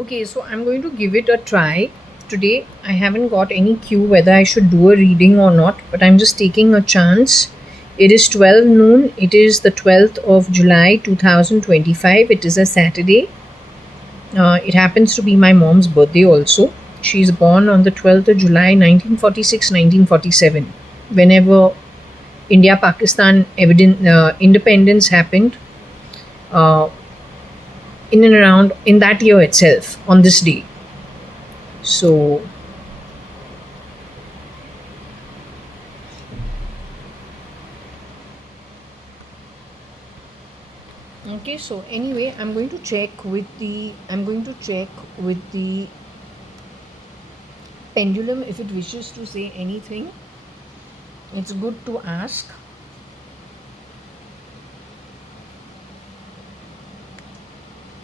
Okay, so I'm going to give it a try. Today, I haven't got any cue whether I should do a reading or not, but I'm just taking a chance. It is 12 noon. It is the 12th of July 2025. It is a Saturday. It happens to be my mom's birthday also. She's born on the 12th of July 1946 1947. Whenever India Pakistan independence happened, uh, in and around in that year itself, on this day. So, okay, so anyway, I'm going to check with the pendulum if it wishes to say anything. It's good to ask.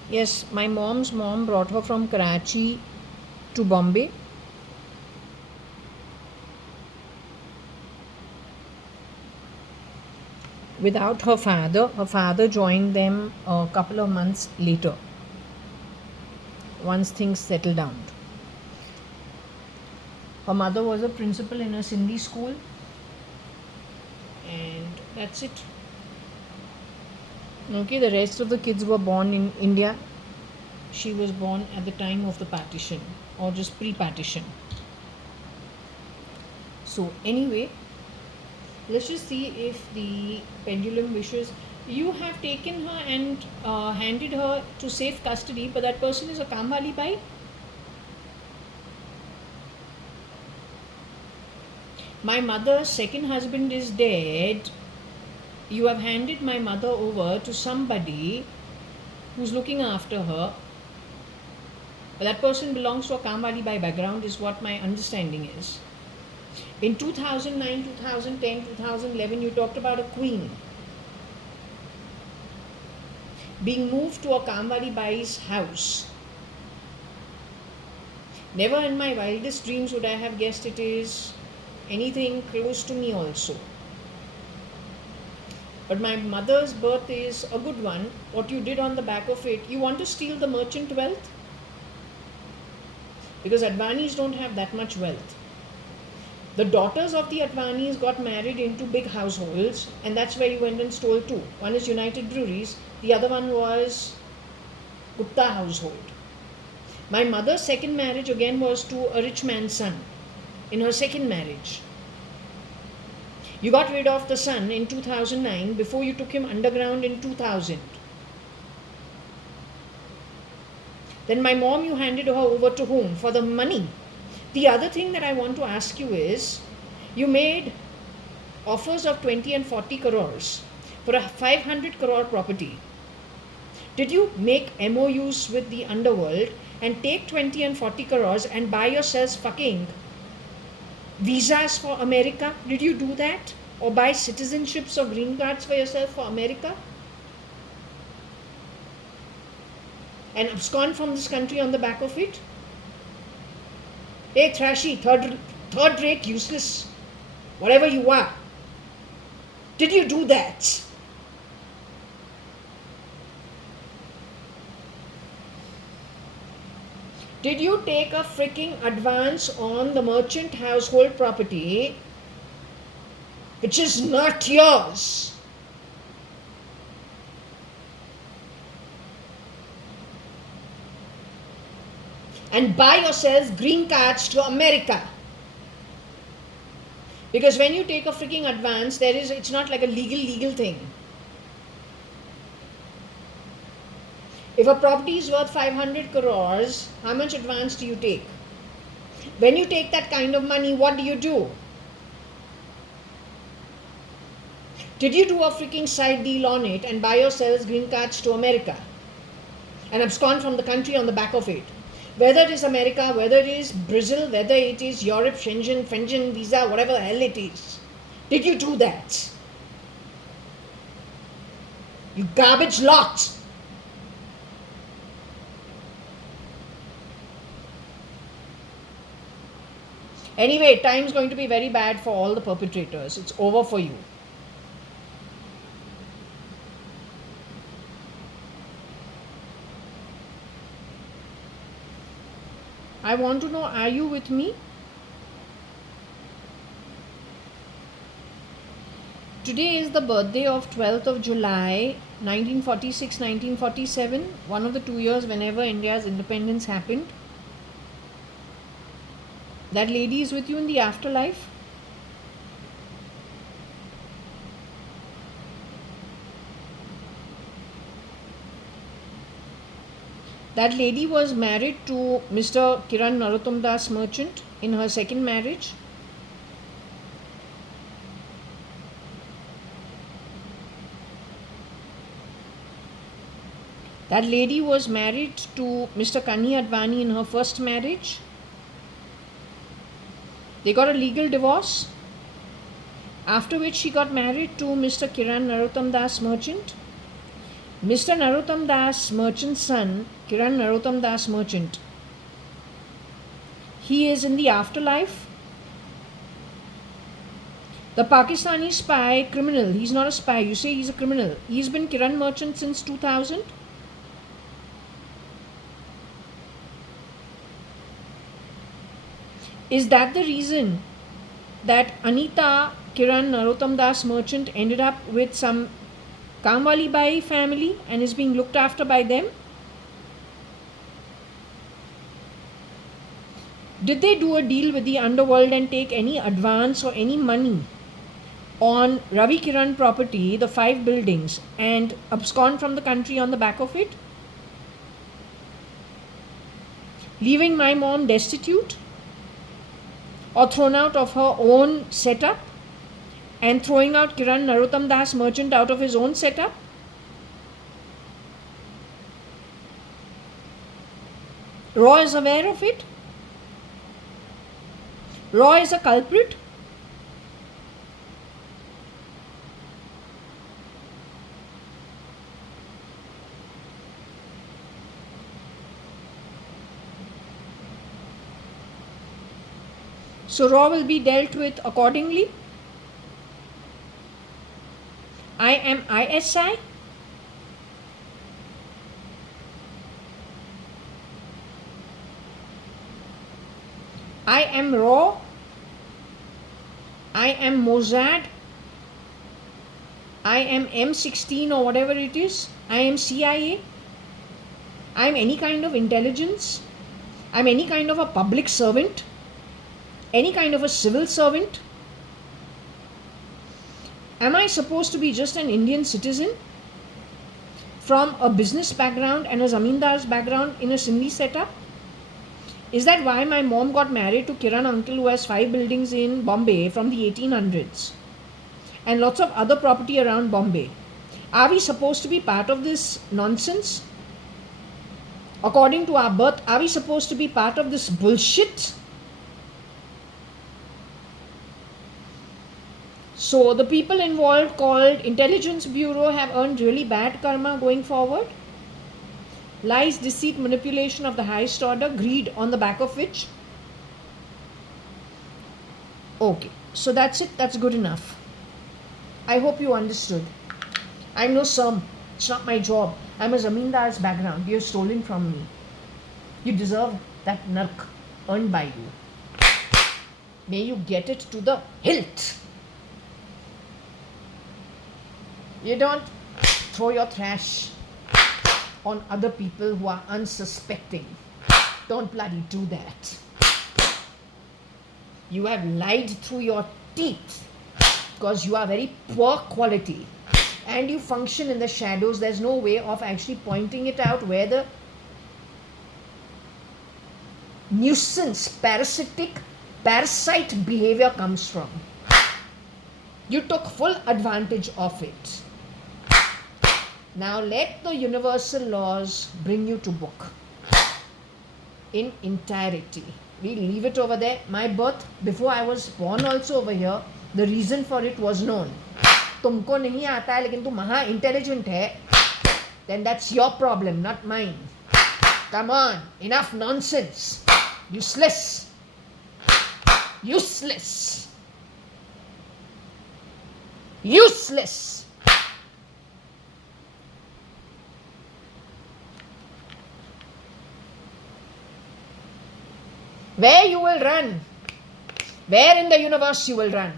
Yes, my mom's mom brought her from Karachi to Bombay. Without her father joined them a couple of months later once things settled down. Her mother was a principal in a Sindhi school, and that's it. Okay, the rest of the kids were born in India. She was born at the time of the partition or just pre partition. So, anyway, let's just see if the pendulum wishes. You have taken her and handed her to safe custody, but that person is a Kamwali Bai. My mother's second husband is dead. You have handed my mother over to somebody who's looking after her. But that person belongs to a Kamwali Bai background, is what my understanding is. In 2009, 2010, 2011, you talked about a queen being moved to a Kamwali Bai's house. Never in my wildest dreams would I have guessed it is anything close to me also. But my mother's birth is a good one. What you did on the back of it, you want to steal the merchant wealth? Because Advanis don't have that much wealth. The daughters of the Advanis got married into big households, and that's where you went and stole two. One is United Breweries, the other one was Gupta household. My mother's second marriage again was to a rich man's son in her second marriage. You got rid of the son in 2009 before you took him underground in 2000. Then my mom, you handed her over to whom? For the money. The other thing that I want to ask you is, you made offers of 20 and 40 crores for a 500 crore property. Did you make MOUs with the underworld and take 20 and 40 crores and buy yourselves fucking visas for America? Did you do that? Or buy citizenships or green cards for yourself for America? And abscond from this country on the back of it? Hey, trashy, third rate, useless, whatever you are. Did you do that? Did you take a freaking advance on the merchant household property, which is not yours? And buy yourselves green cards to America? Because when you take a freaking advance, it's not like a legal thing. If a property is worth 500 crores, how much advance do you take? When you take that kind of money, what do? Did you do a freaking side deal on it and buy yourselves green cards to America and abscond from the country on the back of it? Whether it is America, whether it is Brazil, whether it is Europe, Schengen visa, whatever the hell it is. Did you do that? You garbage lot. Anyway, time's going to be very bad for all the perpetrators. It's over for you. I want to know, are you with me? Today is the birthday of 12th of July 1946, 1947, one of the 2 years whenever India's independence happened. That lady is with you in the afterlife? That lady was married to Mr. Kiran Narottam Das Merchant in her second marriage. That lady was married to Mr. JAYA.ADVANI in her first marriage. They got a legal divorce, after which she got married to Mr. Kiran Narottam Das Merchant. Mr. Narottam Das Merchant's son, Kiran Narottam Das Merchant, he is in the afterlife. The Pakistani spy criminal, he's not a spy, you say he's a criminal. He's been Kiran Merchant since 2000. Is that the reason that Anita Kiran Narottam Das Merchant ended up with some Kamwali Bai family and is being looked after by them? Did they do a deal with the underworld and take any advance or any money on Ravi Kiran property, the 5 buildings, and abscond from the country on the back of it? Leaving my mom destitute or thrown out of her own setup and throwing out Kiran Narottam Das Merchant out of his own setup? Raw is aware of it. Raw is a culprit. So Raw will be dealt with accordingly. I am ISI. I am Raw. I am Mossad. I am M16 or whatever it is. I am CIA. I am any kind of intelligence. I am any kind of a public servant. Any kind of a civil servant. Am I supposed to be just an Indian citizen from a business background and a Zamindar's background in a Sindhi setup? Is that why my mom got married to Kiran uncle who has 5 buildings in Bombay from the 1800s and lots of other property around Bombay? Are we supposed to be part of this nonsense? According to our birth, are we supposed to be part of this bullshit? So the people involved, called Intelligence Bureau, have earned really bad karma going forward. Lies, deceit, manipulation of the highest order, greed on the back of which. Okay, so that's it. That's good enough. I hope you understood. I'm no Sam. It's not my job. I'm a Zamindar's background. You've stolen from me. You deserve that nark earned by you. May you get it to the hilt. You don't throw your trash on other people who are unsuspecting. Don't bloody do that. You have lied through your teeth because you are very poor quality and you function in the shadows. There's no way of actually pointing it out where the nuisance, parasite behavior comes from. You took full advantage of it. Now let the universal laws bring you to book in entirety. We leave it over there. My birth, before I was born also over here, the reason for it was known. तुमको नहीं आता है लेकिन तुम महा intelligent है, then that's your problem, not mine. Come on, enough nonsense. Useless. Useless. Useless. Where you will run? Where in the universe you will run?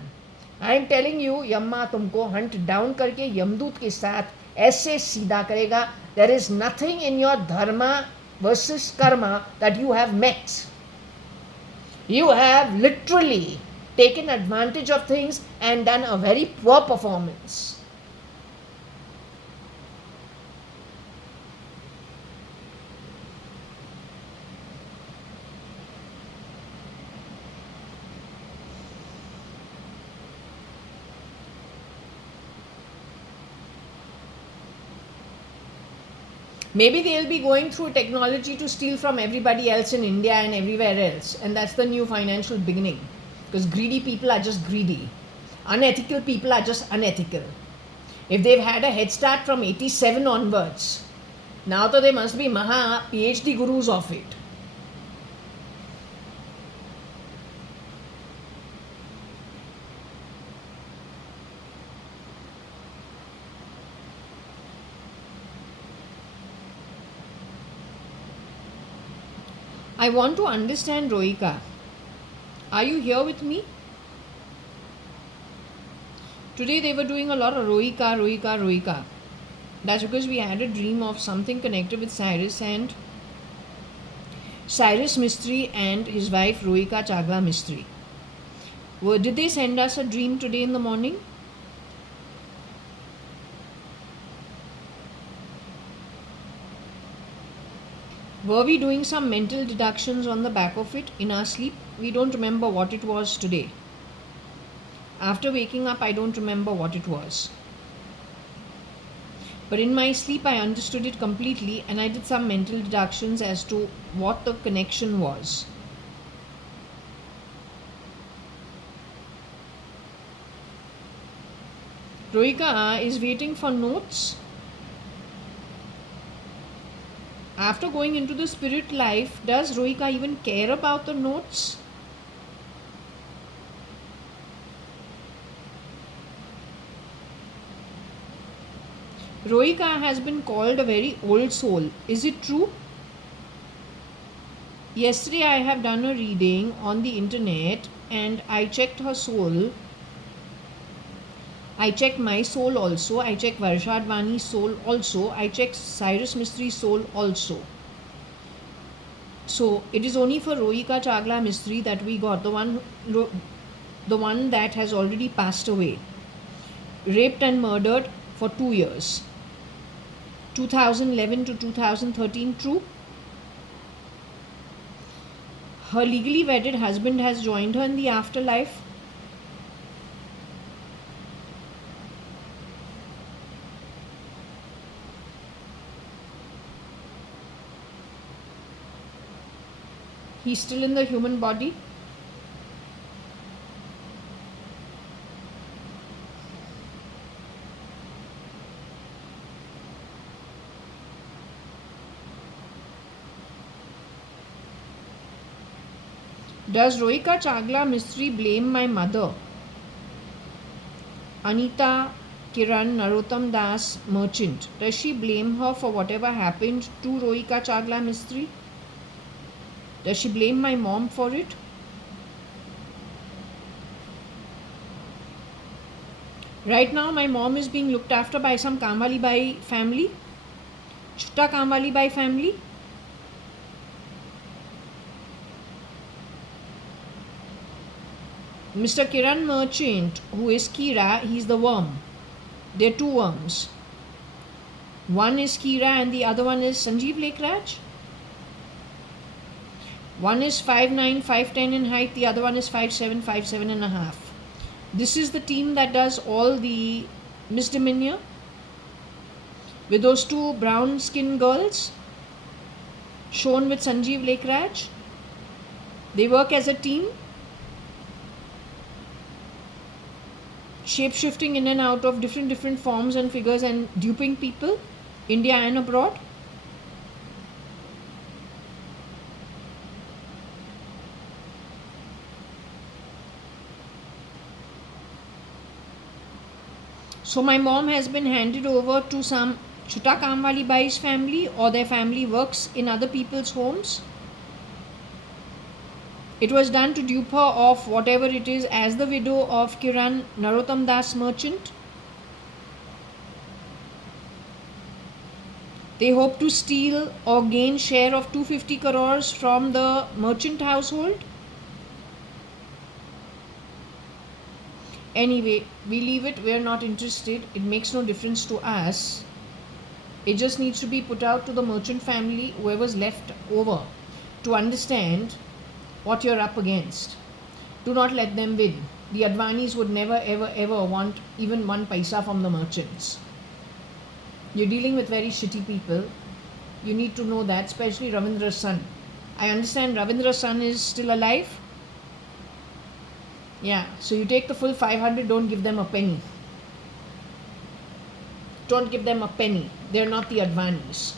I am telling you, यम्मा तुमको हंट डाउन करके यमदूत के साथ ऐसे सीधा करेगा. There is nothing in your dharma versus karma that you have met. You have literally taken advantage of things and done a very poor performance. Maybe they'll be going through technology to steal from everybody else in India and everywhere else. And that's the new financial beginning. Because greedy people are just greedy. Unethical people are just unethical. If they've had a head start from 87 onwards, now they must be Maha PhD gurus of it. I want to understand Rohika. Are you here with me? Today they were doing a lot of Rohika. That's because we had a dream of something connected with Cyrus Mistry and his wife Rohika Chagla Mistry. Did they send us a dream today in the morning? Were we doing some mental deductions on the back of it in our sleep? We don't remember what it was today. After waking up, I don't remember what it was. But in my sleep, I understood it completely and I did some mental deductions as to what the connection was. Rohika is waiting for notes. After going into the spirit life, does Rohika even care about the notes? Rohika has been called a very old soul. Is it true? Yesterday I have done a reading on the internet and I checked her soul. I checked my soul also. I checked JAYA.ADVANI's soul also. I checked Cyrus Mistry's soul also. So it is only for Rohika Chagla Mistry that we got the one that has already passed away, raped and murdered for 2 years, 2011 to 2013. True. Her legally wedded husband has joined her in the afterlife. He's still in the human body. Does Rohika Chagla Mistry blame my mother, Anita Kiran Narottam Das Merchant? Does she blame her for whatever happened to Rohika Chagla Mistry? Does she blame my mom for it? Right now, my mom is being looked after by some Kamwali Bai family, Chutta Kamwali Bai family. Mr. Kiran Merchant, who is Kira, he's the worm. There are two worms. One is Kira and the other one is Sanjeev Lekraj. One is 5'9", 5'10" in height, the other one is 5'7", 5'7" and a half. This is the team that does all the misdemeanor with those two brown skin girls shown with Sanjeev Lekraj. They work as a team, shape-shifting in and out of different forms and figures and duping people, India and abroad. So my mom has been handed over to some Chutta Kamwali Bai's family, or their family works in other people's homes. It was done to dupe her of whatever it is as the widow of Kiran Narottam Das merchant. They hope to steal or gain share of 250 crores from the merchant household. Anyway, we leave it. We are not interested. It makes no difference to us. It just needs to be put out to the merchant family, whoever's left over, to understand what you're up against. Do not let them win. The Advanis would never ever ever want even 1 paisa from the merchants. You're dealing with very shitty people. You need to know that, especially Ravindra's son. I understand Ravindra's son is still alive. Yeah, so you take the full 500, don't give them a penny. Don't give them a penny. They're not the Advanis.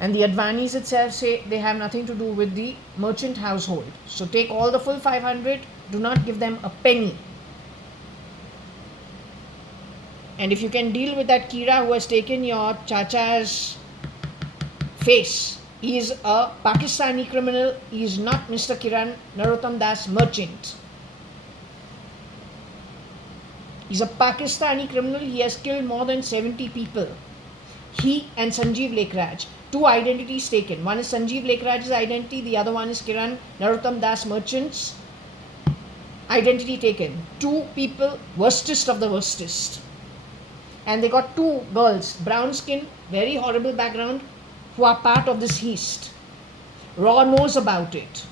And the Advanis itself say they have nothing to do with the merchant household. So take all the full 500, do not give them a penny. And if you can deal with that Kira who has taken your Chacha's face, he is a Pakistani criminal, he is not Mr. Kiran Narottam Das merchant. He's a Pakistani criminal, he has killed more than 70 people. He and Sanjeev Lekhraj. 2 identities taken. One is Sanjeev Lekhraj's identity, the other one is Kiran Narottam Das merchant's identity taken. 2 people, worstest of the worstest. And they got 2 girls, brown skin, very horrible background, who are part of this heist. Raw knows about it.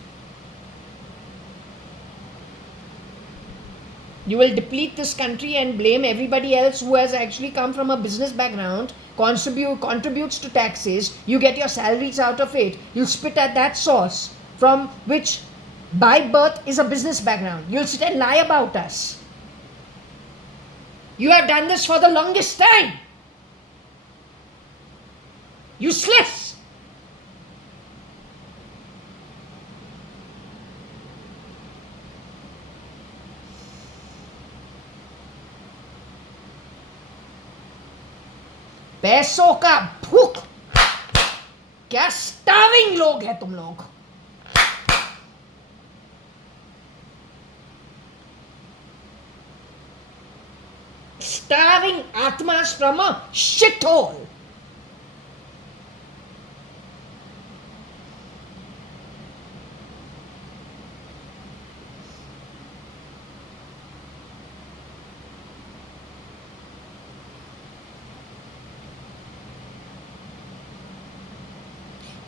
You will deplete this country and blame everybody else who has actually come from a business background, contributes to taxes, you get your salaries out of it, you'll spit at that source from which by birth is a business background. You'll sit and lie about us. You have done this for the longest time. Useless. पैसों का भूख, क्या starving लोग हैं तुम लोग. Starving atmas from a shithole.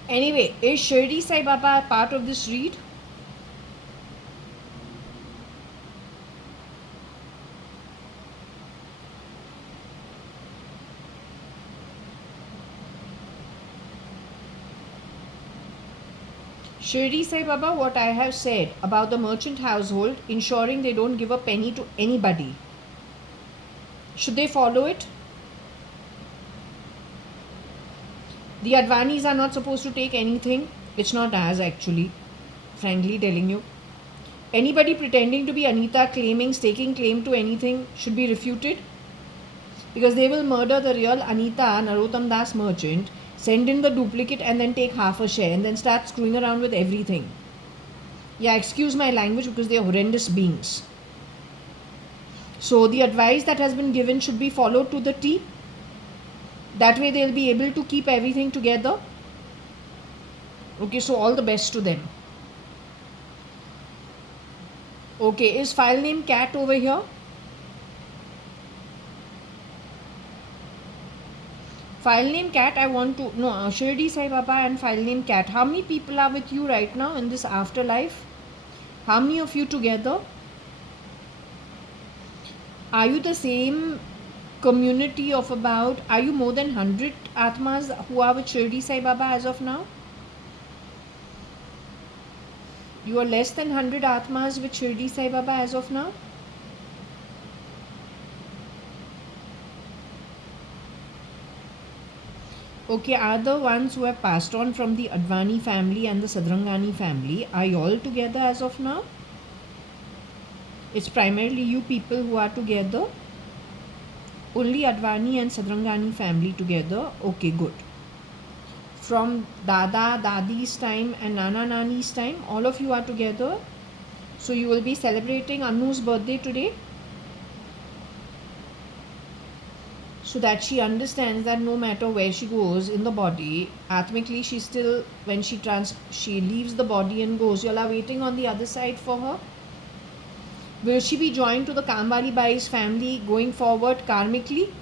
Anyway, is Shirdi Sai Baba part of this read? Shirdi Sai Baba, what I have said about the merchant household, ensuring they don't give a penny to anybody. Should they follow it? The Advanis are not supposed to take anything. It's not as actually, frankly telling you. Anybody pretending to be Anita taking claim to anything should be refuted. Because they will murder the real Anita Narottam Das merchant, send in the duplicate and then take half a share and then start screwing around with everything. Yeah, excuse my language because they are horrendous beings. So the advice that has been given should be followed to the T. That way they'll be able to keep everything together. Okay, so all the best to them. Okay, is file name cat over here? File name cat, I want to no Shirdi Sai Baba and file name cat. How many people are with you right now in this afterlife? How many of you together? Are you the same community of about, are you more than 100 Atmas who are with Shirdi Sai Baba as of now? You are less than 100 Atmas with Shirdi Sai Baba as of now? Okay, are the ones who have passed on from the Advani family and the Sadrangani family, are you all together as of now? It's primarily you people who are together. Only Advani and Sadrangani family together. Okay, good. from Dada, Dadi's time and Nana, Nani's time. All of you are together. So you will be celebrating Anu's birthday today, so that she understands that no matter where she goes in the body, atmically she still, when she leaves the body and goes, you all are waiting on the other side for her. Will she be joined to the Kambali Bai's family going forward karmically?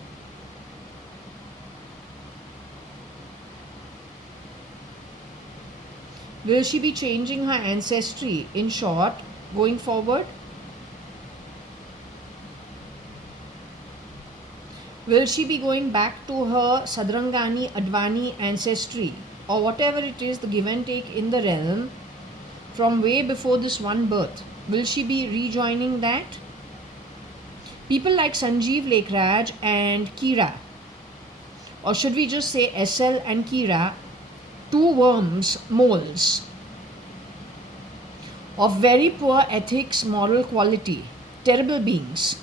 Will she be changing her ancestry, in short, going forward? Will she be going back to her Sadrangani-Advani ancestry, or whatever it is, the give and take in the realm from way before this one birth? Will she be rejoining that? People like Sanjeev Lekhraj and Kira, or should we just say SL and Kira, two worms, moles of very poor ethics, moral quality, terrible beings.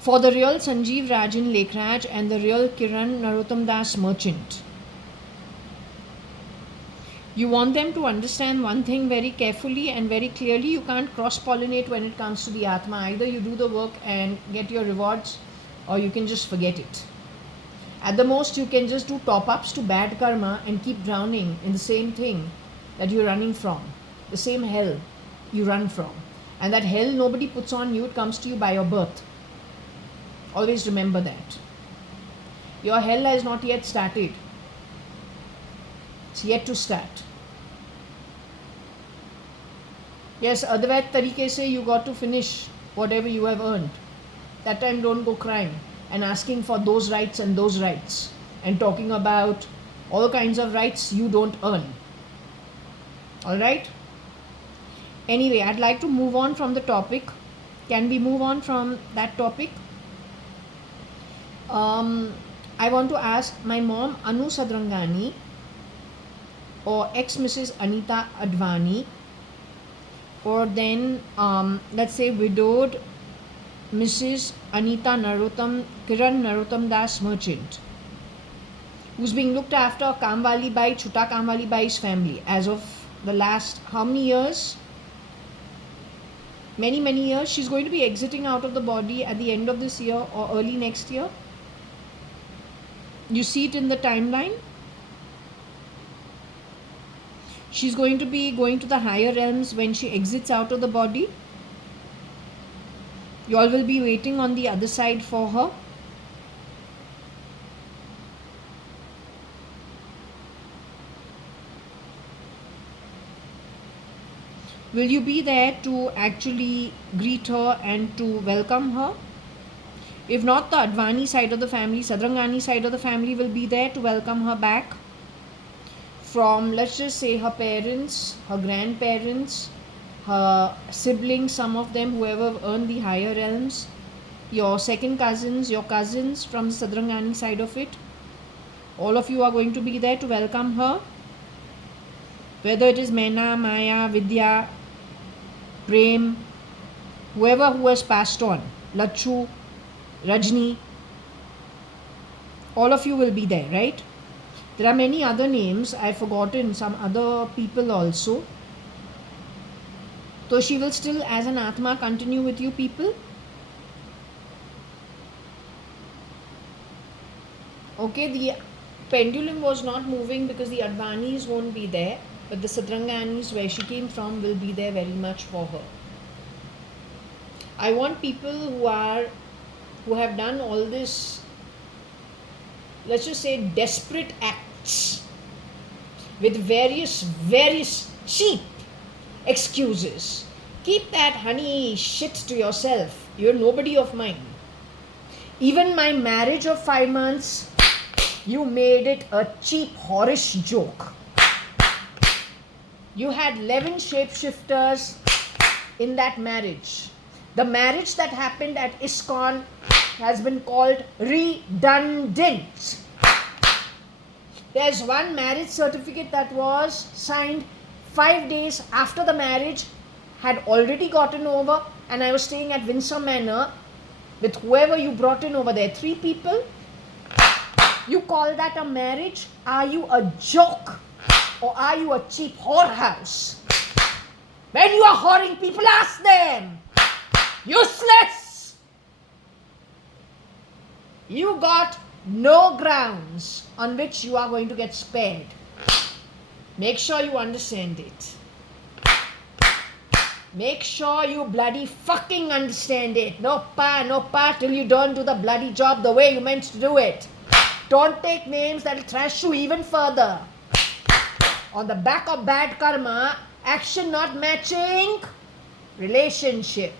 For the real Sanjeev Rajan Lekhraj and the real Kiran Narottam Das Merchant, you want them to understand one thing very carefully and very clearly. You can't cross-pollinate when it comes to the Atma. Either you do the work and get your rewards, or you can just forget it. At the most, you can just do top-ups to bad karma and keep drowning in the same thing that you're running from, the same hell you run from. And that hell nobody puts on you, it comes to you by your birth. Always remember that. Your hell has not yet started. It's yet to start. Yes, Advait tarike se you got to finish whatever you have earned. That time don't go crying and asking for those rights and those rights and talking about all kinds of rights you don't earn. Alright? Anyway, I'd like to move on from the topic. Can we move on from that topic? I want to ask my mom, Anu Sadrangani, or ex-Mrs. Anita Advani, or then let's say widowed Mrs. Anita Kiran Narottam Das Merchant, who's being looked after Kamwali Bai, Chuta Kamwali Bai's family as of the last how many years? Many years. She's going to be exiting out of the body at the end of this year or early next year. You see it in the timeline. She's going to be going to the higher realms when she exits out of the body. You all will be waiting on the other side for her. Will you be there to actually greet her and to welcome her? If not, the Advani side of the family, Sadrangani side of the family will be there to welcome her back. From, let's just say, her parents, her grandparents, her siblings, some of them, whoever earned the higher realms, your second cousins, your cousins from the Sadrangani side of it. All of you are going to be there to welcome her. Whether it is Mena, Maya, Vidya, Prem, whoever who has passed on, Lachu, Rajni, all of you will be there, right? There are many other names, I've forgotten some other people also. So she will still as an Atma continue with you people. Okay, the pendulum was not moving because the Advanis won't be there, but the Sadranganis where she came from will be there very much for her. I want people who have done all this, let's just say, desperate acts with various cheap excuses. Keep that honey shit to yourself. You're nobody of mine. Even my marriage of 5 months, you made it a cheap, whorish joke. You had 11 shapeshifters in that marriage. The marriage that happened at ISKCON has been called redundant. There's one marriage certificate that was signed 5 days after the marriage had already gotten over, and I was staying at Windsor Manor with whoever you brought in over there, 3 people. call that a marriage? Are you a joke? Or are you a cheap whorehouse? When you are whoring people, ask them. Useless! You got no grounds on which you are going to get spared. Make sure you understand it. Make sure you bloody fucking understand it. No pa till you don't do the bloody job the way you meant to do it. Don't take names that'll trash you even further. On the back of bad karma, action not matching relationship.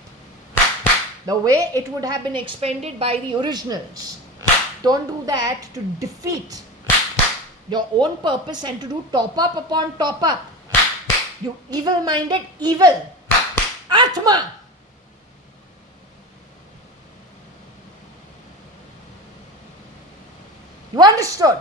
The way it would have been expended by the originals. Don't do that to defeat your own purpose and to do top up upon top up. You evil-minded evil. Atma! You understood?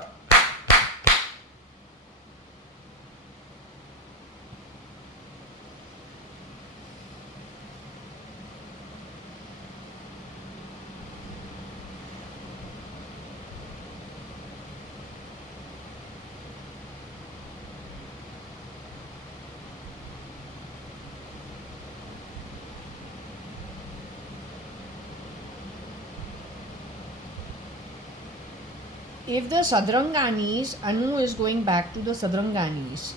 If the Sadranganis, Anu is going back to the Sadranganis,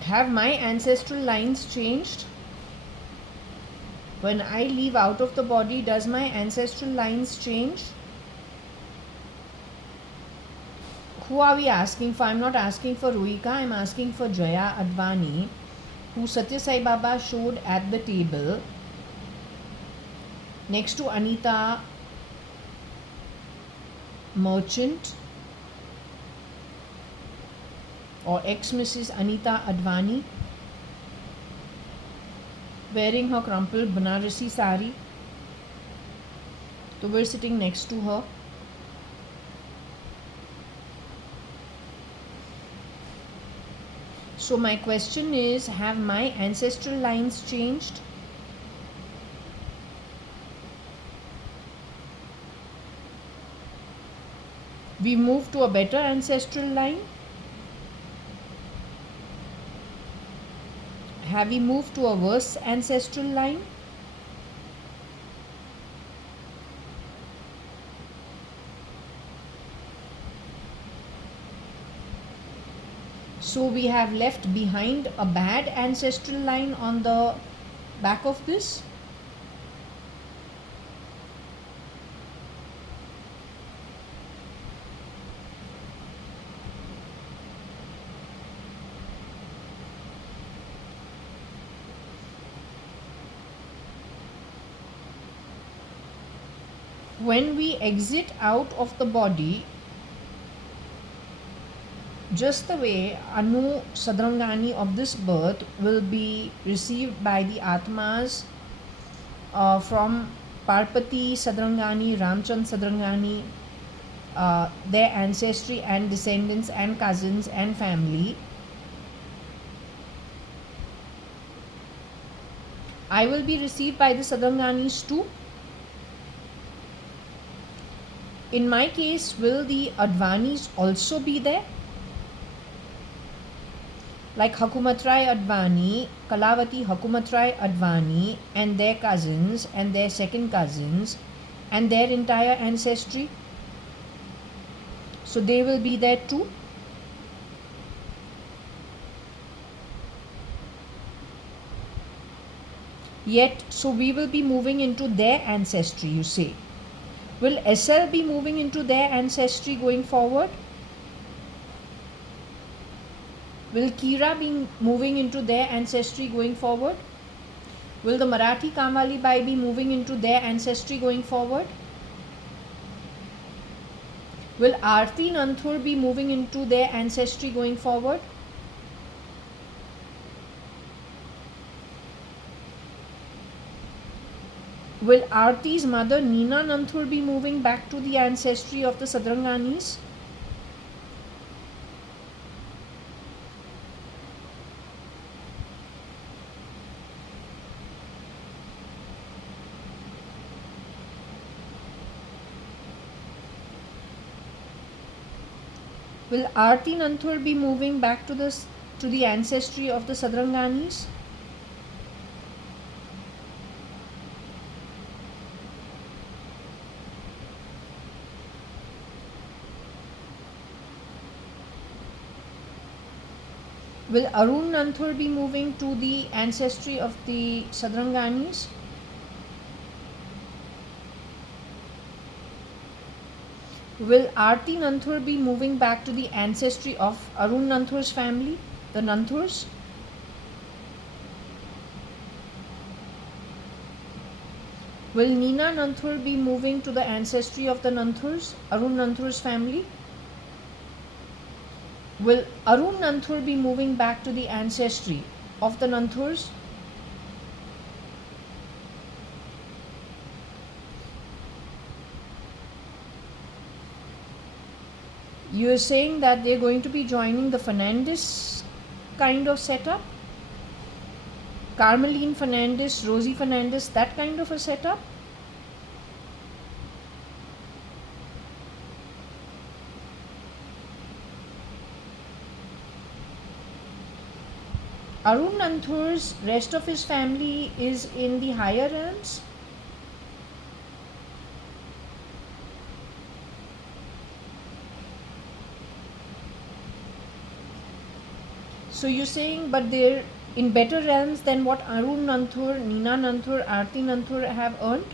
have my ancestral lines changed? When I leave out of the body, does my ancestral lines change? Who are we asking for? I'm not asking for Ruika, I'm asking for JAYA.ADVANI, who Satya Sai Baba showed at the table next to Anita Merchant or ex-Mrs. Anita Advani, wearing her crumpled Banarasi sari. So we're sitting next to her. So my question is, have my ancestral lines changed? We moved to a better ancestral line? Have we moved to a worse ancestral line? So we have left behind a bad ancestral line on the back of this? When we exit out of the body, just the way Anu Sadrangani of this birth will be received by the Atmas from Parpati Sadrangani, Ramchand Sadrangani, their ancestry and descendants and cousins and family, I will be received by the Sadranganis too. In my case, will the Advanis also be there? Like Hakumatrai Advani, Kalavati Hakumatrai Advani and their cousins and their second cousins and their entire ancestry. So they will be there too. Yet, so we will be moving into their ancestry, you say. Will SL be moving into their ancestry going forward? Will Kira be moving into their ancestry going forward? Will the Marathi Kamali Bai be moving into their ancestry going forward? Will Aarti Nanthur be moving into their ancestry going forward? Will Aarti's mother Neena Nanthur be moving back to the ancestry of the Sadranganis? Will Arti Nanthur be moving back to the ancestry of the Sadranganis? Will Arun Nanthur be moving to the ancestry of the Sadranganis? Will Arti Nanthur be moving back to the ancestry of Arun Nanthur's family, the Nanthurs? Will Neena Nanthur be moving to the ancestry of the Nanthurs, Arun Nanthur's family? Will Arun Nanthur be moving back to the ancestry of the Nanthurs? You're saying that they're going to be joining the Fernandez kind of setup? Carmeline Fernandez, Rosie Fernandez, that kind of a setup? Arun Nanthur's rest of his family is in the higher realms? So you're saying, but they're in better realms than what Arun Nanthur, Neena Nanthur, Arti Nanthur have earned?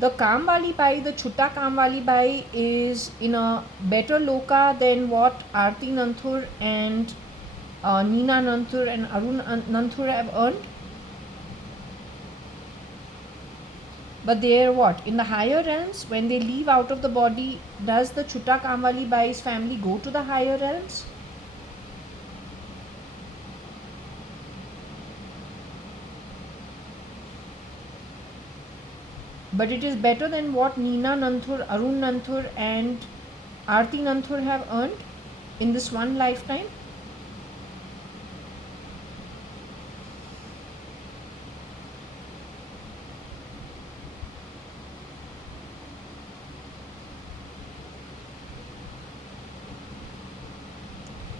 The Kamwali Bai, the Chutta Kamwali Bai, is in a better loka than what Arti Nanthur and Neena Nanthur and Arun Nanthur have earned. But they are what? In the higher realms, when they leave out of the body, does the Chutta Kamwali Bai's family go to the higher realms? But it is better than what Neena Nanthur, Arun Nanthur and Arti Nanthur have earned in this one lifetime.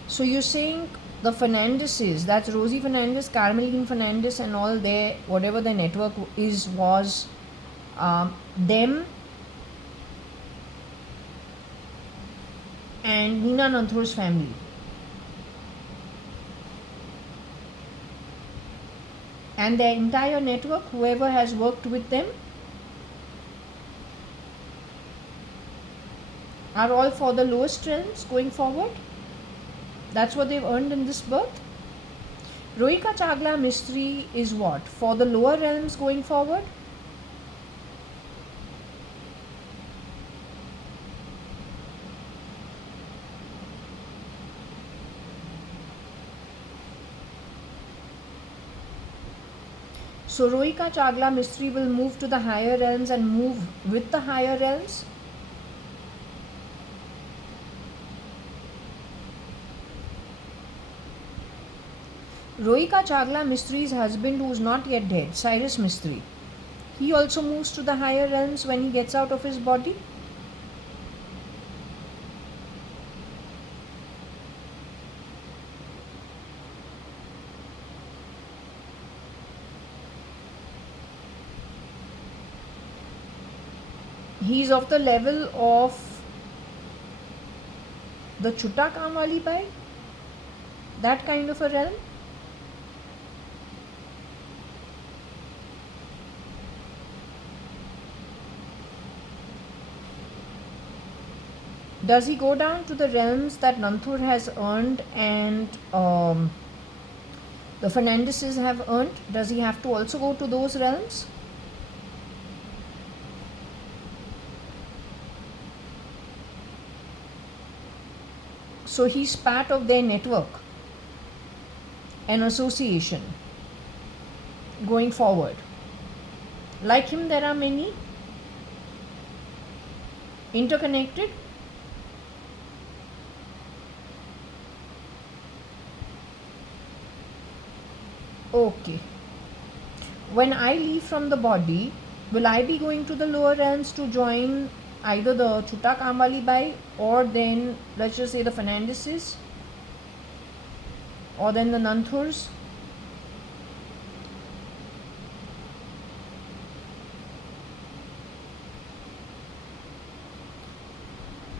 So you're saying the Fernandezes, that's Rosie Fernandez, Carmeline Fernandez and all their, whatever their network is, was them and Neena Nanthur's family. And their entire network, whoever has worked with them, are all for the lowest realms going forward. That's what they've earned in this birth. Rohika Chagla Mistry is what? For the lower realms going forward. So Rohika Chagla Mistry will move to the higher realms and move with the higher realms. Rohika Chagla Mistry's husband, who is not yet dead, Cyrus Mistry, he also moves to the higher realms when he gets out of his body. He is of the level of the Chutta Kamwali Bai, that kind of a realm. Does he go down to the realms that Nanthur has earned and the Fernandezes have earned? Does he have to also go to those realms? So he's part of their network, an association going forward. Like him, there are many interconnected. Okay. When I leave from the body, will I be going to the lower realms to join either the Chuta Kamali Bai, or then let's just say the Fernandeses, or then the Nanthurs?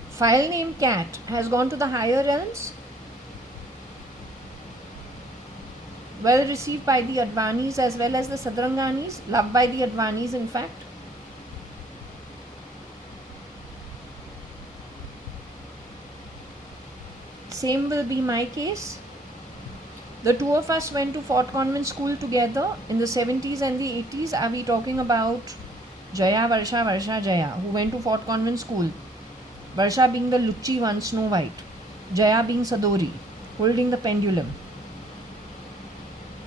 File name Cat has gone to the higher realms. Well received by the Advanis as well as the Sadranganis, loved by the Advanis in fact. Same will be my case. The two of us went to Fort Convent School together in the 70s and the 80s. Are we talking about Jaya, Varsha, Varsha, Jaya, who went to Fort Convent School? Varsha being the Lucci one, Snow White. Jaya being Sadori, holding the pendulum.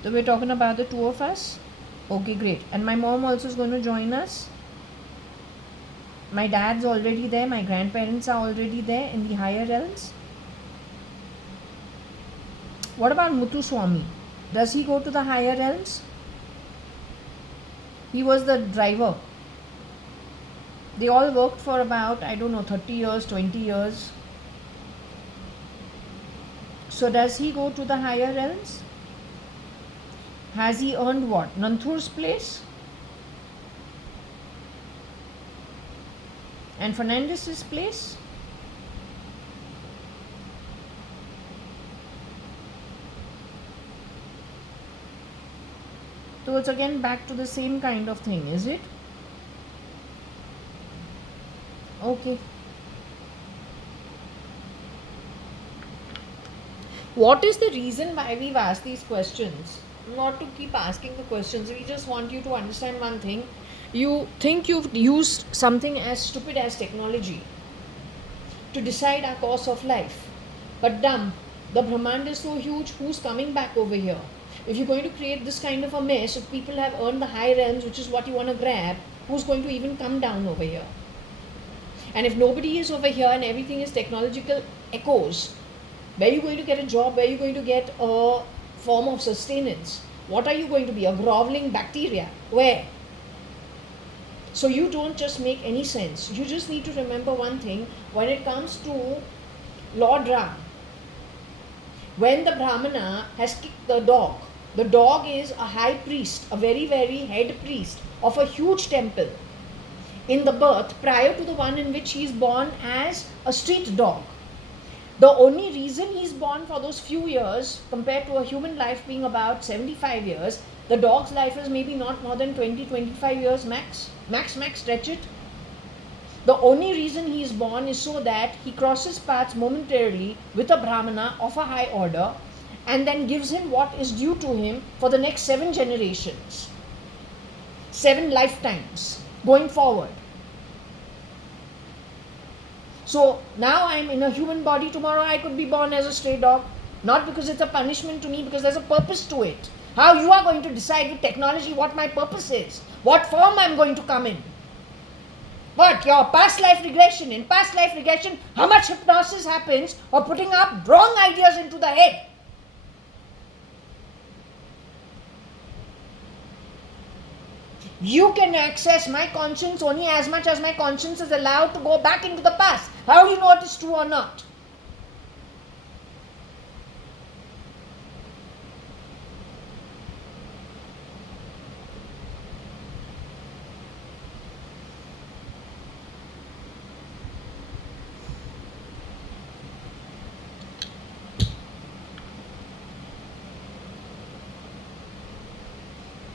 So we're talking about the two of us. Okay, great. And my mom also is going to join us. My dad's already there. My grandparents are already there in the higher realms. What about Muthuswami? Does he go to the higher realms? He was the driver. They all worked for about, I don't know, 30 years, 20 years. So does he go to the higher realms? Has he earned what? Nanthur's place? And Fernandez's place? So it's again back to the same kind of thing, is it? Okay. What is the reason why we've asked these questions? Not to keep asking the questions. We just want you to understand one thing. You think you've used something as stupid as technology to decide our course of life. But dumb. The Brahmand is so huge, who's coming back over here? If you're going to create this kind of a mess, if people have earned the high realms, which is what you want to grab, who's going to even come down over here? And if nobody is over here and everything is technological echoes, where are you going to get a job? Where are you going to get a form of sustenance? What are you going to be? A groveling bacteria? Where? So you don't just make any sense. You just need to remember one thing. When it comes to Lord Ram, when the Brahmana has kicked the dog is a high priest, a very, very head priest of a huge temple in the birth prior to the one in which he is born as a street dog. The only reason he's born for those few years compared to a human life being about 75 years, the dog's life is maybe not more than 20-25 years max. Max, stretch it. The only reason he is born is so that he crosses paths momentarily with a Brahmana of a high order and then gives him what is due to him for the next 7 generations, 7 lifetimes going forward. So now I'm in a human body, tomorrow I could be born as a stray dog, not because it's a punishment to me, because there's a purpose to it. How you are going to decide with technology what my purpose is, what form I'm going to come in. But your past life regression, in past life regression, how much hypnosis happens or putting up wrong ideas into the head? You can access my conscience only as much as my conscience is allowed to go back into the past. How do you know what is true or not?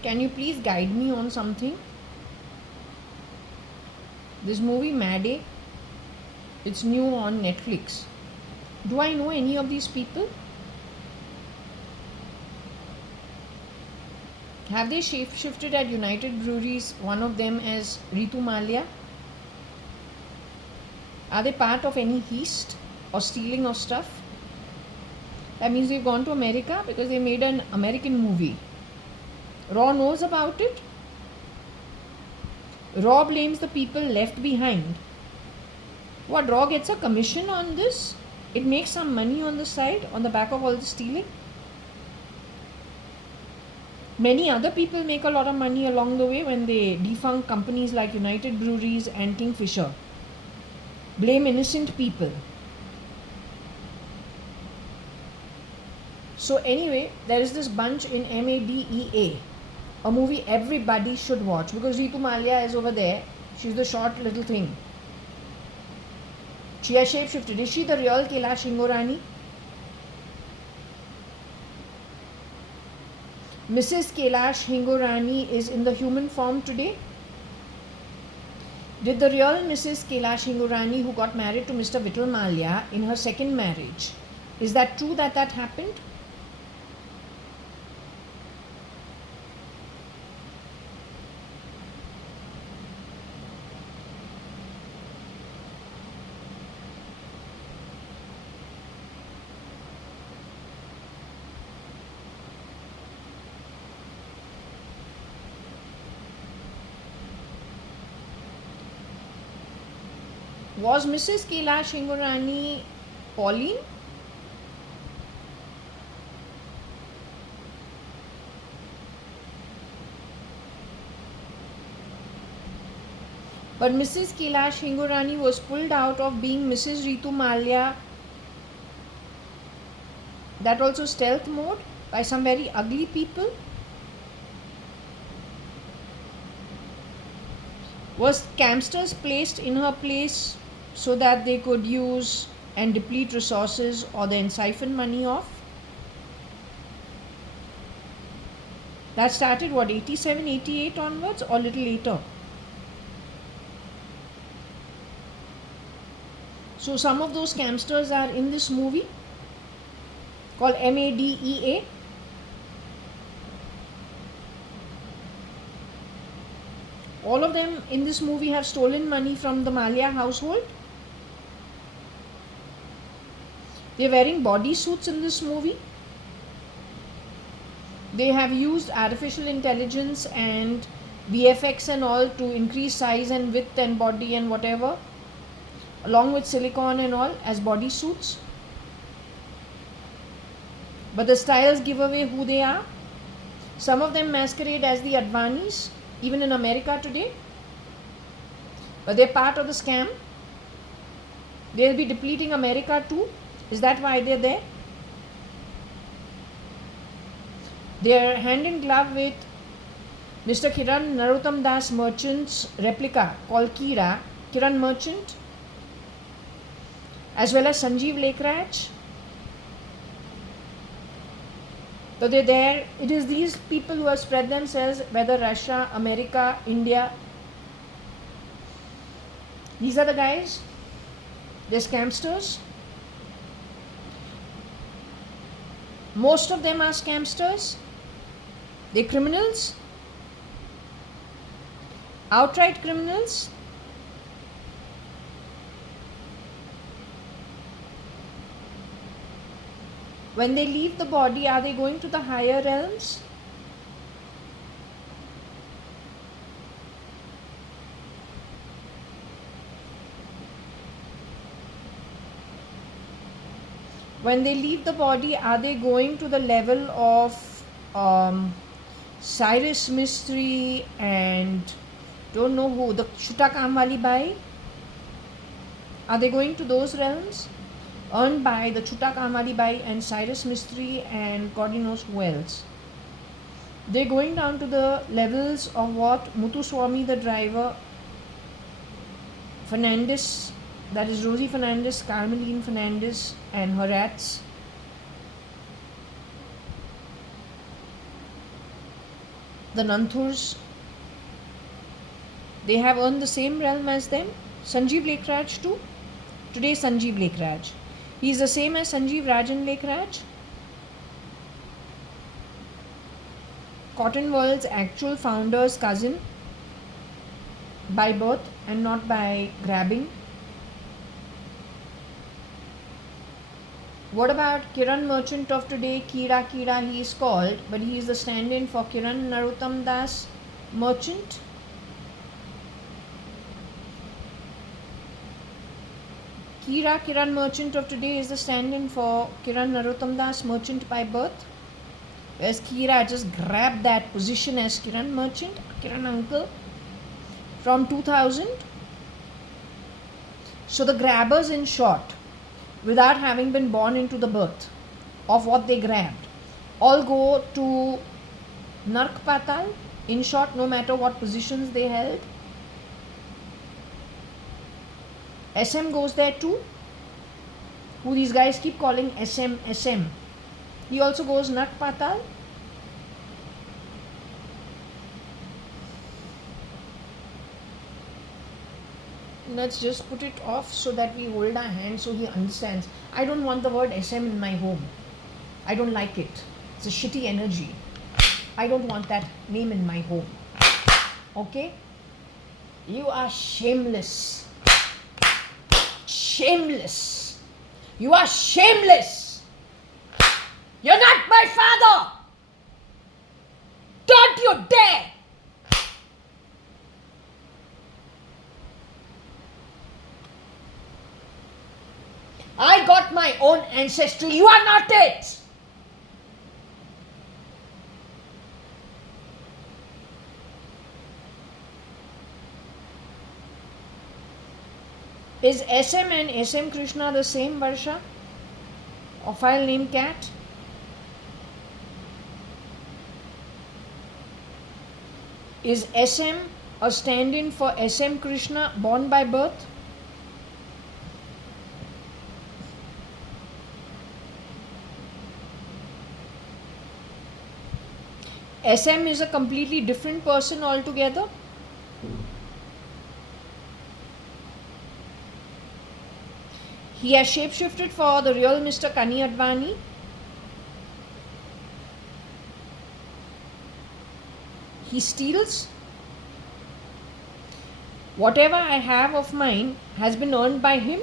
Can you please guide me on something? This movie Mad, it's new on Netflix. Do I know any of these people? Have they shifted at United Breweries, one of them as Ritu Malia? Are they part of any heist or stealing of stuff? That means they've gone to America because they made an American movie. Raw knows about it. Raw blames the people left behind. What, Raw gets a commission on this? It makes some money on the side, on the back of all the stealing? Many other people make a lot of money along the way when they defunk companies like United Breweries and Kingfisher. Blame innocent people. So anyway, there is this bunch in MADEA, a movie everybody should watch because Ritu Malia is over there. She's the short little thing. She has shapeshifted. Is she the real Kailash Hingorani? Mrs. Kailash Hingorani is in the human form today. Did the real Mrs. Kailash Hingorani, who got married to Mr. Vittal Malia in her second marriage, is that true that that happened? Was Mrs. Kailash Hingorani Pauline? But Mrs. Kailash Hingorani was pulled out of being Mrs. Ritu Malia, that also stealth mode, by some very ugly people. Was campsters placed in her place so that they could use and deplete resources or then siphon money off? That started what, 87, 88 onwards or a little later? So some of those campsters are in this movie called MADEA. All of them in this movie have stolen money from the Malia household. They're wearing body suits in this movie. They have used artificial intelligence and VFX and all to increase size and width and body and whatever, along with silicone and all as body suits. But the styles give away who they are. Some of them masquerade as the Advanis, even in America today. But they're part of the scam. They'll be depleting America too. Is that why they're there? They're hand in glove with Mr. Kiran Narottam Das Merchant's replica called Kiran Merchant, as well as Sanjeev Lekraj. So they're there. It is these people who have spread themselves, whether Russia, America, India. These are the guys. They're scamsters. Most of them are scamsters. They're criminals. Outright criminals. When they leave the body, are they going to the higher realms? When they leave the body, are they going to the level of Cyrus Mistry and don't know who, the Chuta Kamwali Bai? Are they going to those realms? Earned by the Chuta Kamwali Bai and Cyrus Mistry and God knows who else. They're going down to the levels of what Muthuswamy the driver, Fernandez, that is Rosie Fernandez, Carmeline Fernandez and her rats. The Nanthurs, they have earned the same realm as them. Sanjeev Lekraj too. Today Sanjeev Lekraj. He is the same as Sanjeev Rajan Lekraj. Cotton World's actual founder's cousin by birth and not by grabbing. What about Kiran Merchant of today? Kira he is called, but he is the stand-in for Kiran Narottam Das Merchant. Kiran Merchant of today is the stand-in for Kiran Narottam Das Merchant by birth. Where's Kira? Just grab that position as Kiran Merchant, Kiran Uncle from 2000. So the grabbers, in short, without having been born into the birth of what they grabbed, all go to Nark Patal. In short, no matter what positions they held. SM goes there too, who these guys keep calling SM. He also goes Nark Patal. Let's just put it off so that we hold our hand so he understands. I don't want the word SM in my home. I don't like it. It's a shitty energy. I don't want that name in my home. Okay? You are shameless. Shameless. You are shameless. You're not my father. Don't you dare. I got my own ancestry. You are not it. Is SM and SM Krishna the same, Varsha? Or file name cat? Is SM a stand-in for SM Krishna born by birth? SM is a completely different person altogether. He has shapeshifted for the real Mr. I-Advani. He steals. Whatever I have of mine has been earned by him.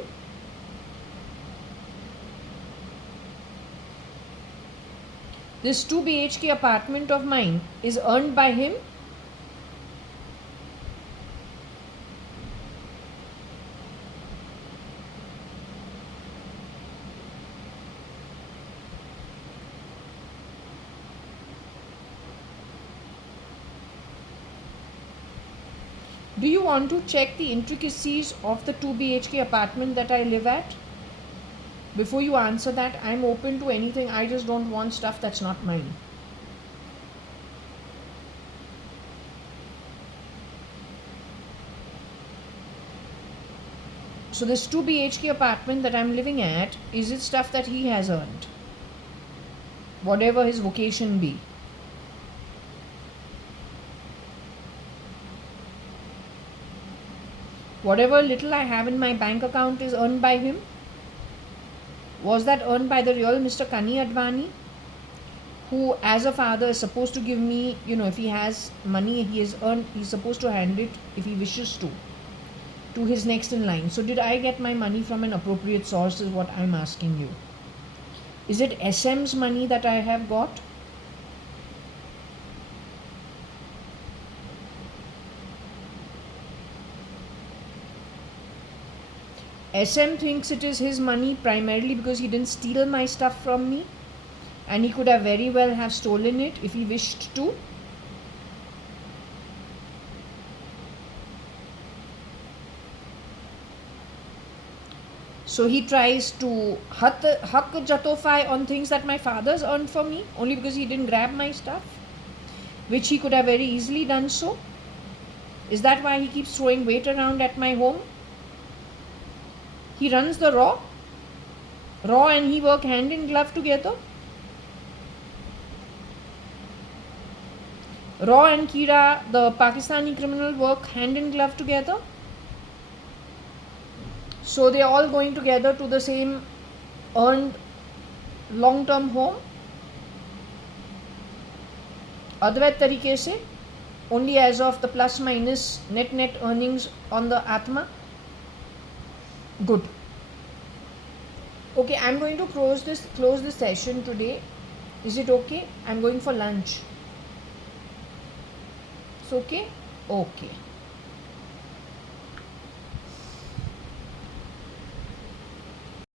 This 2 BHK apartment of mine is earned by him. Do you want to check the intricacies of the 2 BHK apartment that I live at? Before you answer that, I'm open to anything. I just don't want stuff that's not mine. So this 2 BHK apartment that I'm living at, is it stuff that he has earned? Whatever his vocation be. Whatever little I have in my bank account is earned by him. Was that earned by the real Mr. I-Advani, who as a father is supposed to give me, if he has money he has earned, he's supposed to hand it, if he wishes to his next in line. So did I get my money from an appropriate source is what I'm asking you. Is it SM's money that I have got? SM thinks it is his money primarily because he didn't steal my stuff from me, and he could have very well have stolen it if he wished to. So he tries to hak jatify on things that my father's earned for me only because he didn't grab my stuff, which he could have very easily done so. Is that why he keeps throwing weight around at my home? He runs the Raw and he work hand in glove together. Raw and Kira, the Pakistani criminal, work hand in glove together. So they are all going together to the same earned long-term home. Advait तरीके से, only as of the plus minus net earnings on the Atma. Good. Okay, I'm going to close this session today. Is it okay? I'm going for lunch. It's okay? Okay.